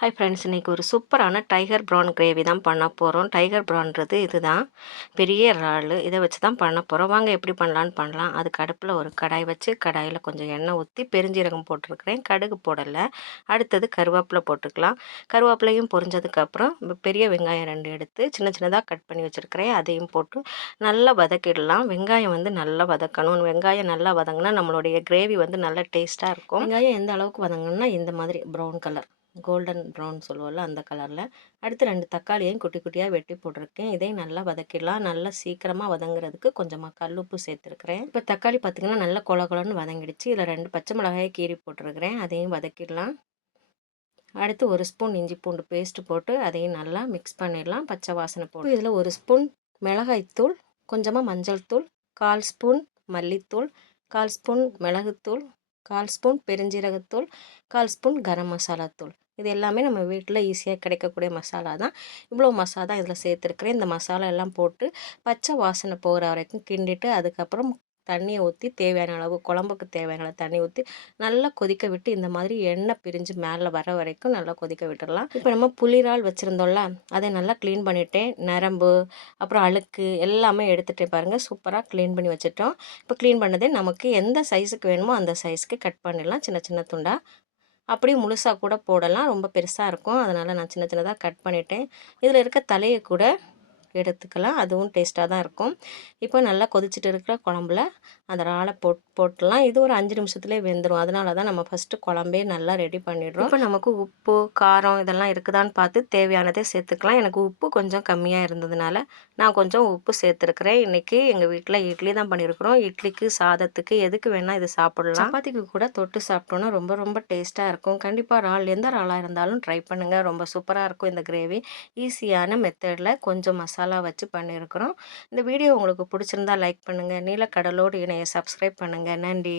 Hi friends, இன்றைக்கி ஒரு சூப்பரான டைகர் ப்ரான் கிரேவி தான் பண்ண போகிறோம். டைகர் ப்ரான்றது இதுதான், பெரிய இறால். இதை வச்சு தான் பண்ண போகிறோம். வாங்க எப்படி பண்ணலான்னு பண்ணலாம். அதுக்கு அடுப்பில் ஒரு கடாய் வச்சு கடாயில் கொஞ்சம் எண்ணெய் ஊற்றி பெருஞ்சீரகம் போட்டிருக்கிறேன், கடுகு போடலை. அடுத்தது கருவேப்பிலை போட்டுக்கலாம். கருவேப்பிலையும் பொரிஞ்சதுக்கப்புறம் பெரிய வெங்காயம் 2 எடுத்து சின்ன சின்னதாக கட் பண்ணி வச்சுருக்கிறேன், அதையும் போட்டு நல்லா வதக்கிடலாம். வெங்காயம் வந்து நல்லா வதக்கணும். வெங்காயம் நல்லா வதங்கினா நம்மளுடைய கிரேவி வந்து நல்லா டேஸ்ட்டாக இருக்கும். வெங்காயம் எந்த அளவுக்கு வதங்கணும்னா இந்த மாதிரி ப்ரௌன் கலர், கோல்டன் ப்ரௌன் சொல்லுவோம்ல அந்த கலரில். அடுத்து 2 தக்காளியையும் குட்டி குட்டியாக வெட்டி போட்டிருக்கேன். இதையும் நல்லா வதக்கிடலாம். நல்லா சீக்கிரமாக வதங்குறதுக்கு கொஞ்சமாக கல்லுப்பு சேர்த்துருக்கிறேன். இப்போ தக்காளி பார்த்திங்கன்னா நல்லா கொலன்னு வதங்கிடுச்சு. இதில் 2 பச்சை மிளகாயை கீறி போட்டிருக்கிறேன், அதையும் வதக்கிடலாம். அடுத்து 1 ஸ்பூன் இஞ்சி பூண்டு பேஸ்ட்டு போட்டு அதையும் நல்லா மிக்ஸ் பண்ணிடலாம். பச்சை வாசனை போட்டு இதில் 1 ஸ்பூன் மிளகாய்த்தூள், கொஞ்சமாக மஞ்சள் தூள், 1/4 ஸ்பூன் மல்லித்தூள், 1/4 ஸ்பூன் மிளகுத்தூள், 1/4 ஸ்பூன் பெருஞ்சீரகத்தூள், 1/4 ஸ்பூன் கரம் மசாலா தூள். இது எல்லாமே நம்ம வீட்டில் ஈஸியாக கிடைக்கக்கூடிய மசாலா தான். இவ்வளோ மசாலா தான் இதில் சேர்த்துருக்குறேன். இந்த மசாலா எல்லாம் போட்டு பச்சை வாசனை போகிற வரைக்கும் கிண்டிட்டு அதுக்கப்புறம் தண்ணியை ஊற்றி தேவையான அளவு, குழம்புக்கு தேவையான அளவு தண்ணி ஊற்றி நல்லா கொதிக்க விட்டு இந்த மாதிரி எண்ணெய் பிரிஞ்சு மேலே வர வரைக்கும் நல்லா கொதிக்க விட்டுடலாம். இப்போ நம்ம புளிரால் வச்சுருந்தோம்ல, அதை நல்லா க்ளீன் பண்ணிவிட்டேன். நரம்பு அப்புறம் அழுக்கு எல்லாமே எடுத்துகிட்டே பாருங்கள், சூப்பராக க்ளீன் பண்ணி வச்சுட்டோம். இப்போ க்ளீன் பண்ணதே நமக்கு எந்த சைஸுக்கு வேணுமோ அந்த சைஸுக்கு கட் பண்ணிடலாம், சின்ன சின்ன துண்டாக. அப்படியே முழுசாக கூட போடலாம், ரொம்ப பெருசாக இருக்கும். அதனால் நான் சின்ன சின்னதாக கட் பண்ணிட்டேன். இதில் இருக்க தலையை கூட எடுத்துக்கலாம், அதுவும் டேஸ்ட்டாக தான் இருக்கும். இப்போ நல்லா கொதிச்சுட்டு இருக்கிற குழம்புல அந்த இறாலை போட்டுடலாம். இது ஒரு 5 நிமிஷத்துலேயே வெந்துடும். அதனால தான் நம்ம ஃபஸ்ட்டு குழம்பே நல்லா ரெடி பண்ணிடுறோம். இப்போ நமக்கு உப்பு காரம் இதெல்லாம் இருக்குதான்னு பார்த்து தேவையானதே சேர்த்துக்கலாம். எனக்கு உப்பு கொஞ்சம் கம்மியாக இருந்ததுனால நான் கொஞ்சம் உப்பு சேர்த்துருக்குறேன். இன்றைக்கி எங்கள் வீட்டில் இட்லி தான் பண்ணியிருக்கிறோம். இட்லிக்கு, சாதத்துக்கு எதுக்கு வேணால் இது சாப்பிடலாம். சப்பாத்திக்கு கூட தொட்டு சாப்பிட்டோன்னா ரொம்ப ரொம்ப டேஸ்ட்டாக இருக்கும். கண்டிப்பாக இறால் எந்த இறாலாக இருந்தாலும் ட்ரை பண்ணுங்கள், ரொம்ப சூப்பராக இருக்கும் இந்த கிரேவி. ஈஸியான மெத்தடில் கொஞ்சம் மசாலா வச்சு பண்ணியிருக்கிறோம். இந்த வீடியோ உங்களுக்கு பிடிச்சிருந்தா லைக் பண்ணுங்கள். நீலக்கடலோடு இணைய சப்ஸ்கிரைப் பண்ணுங்கள். நன்றி.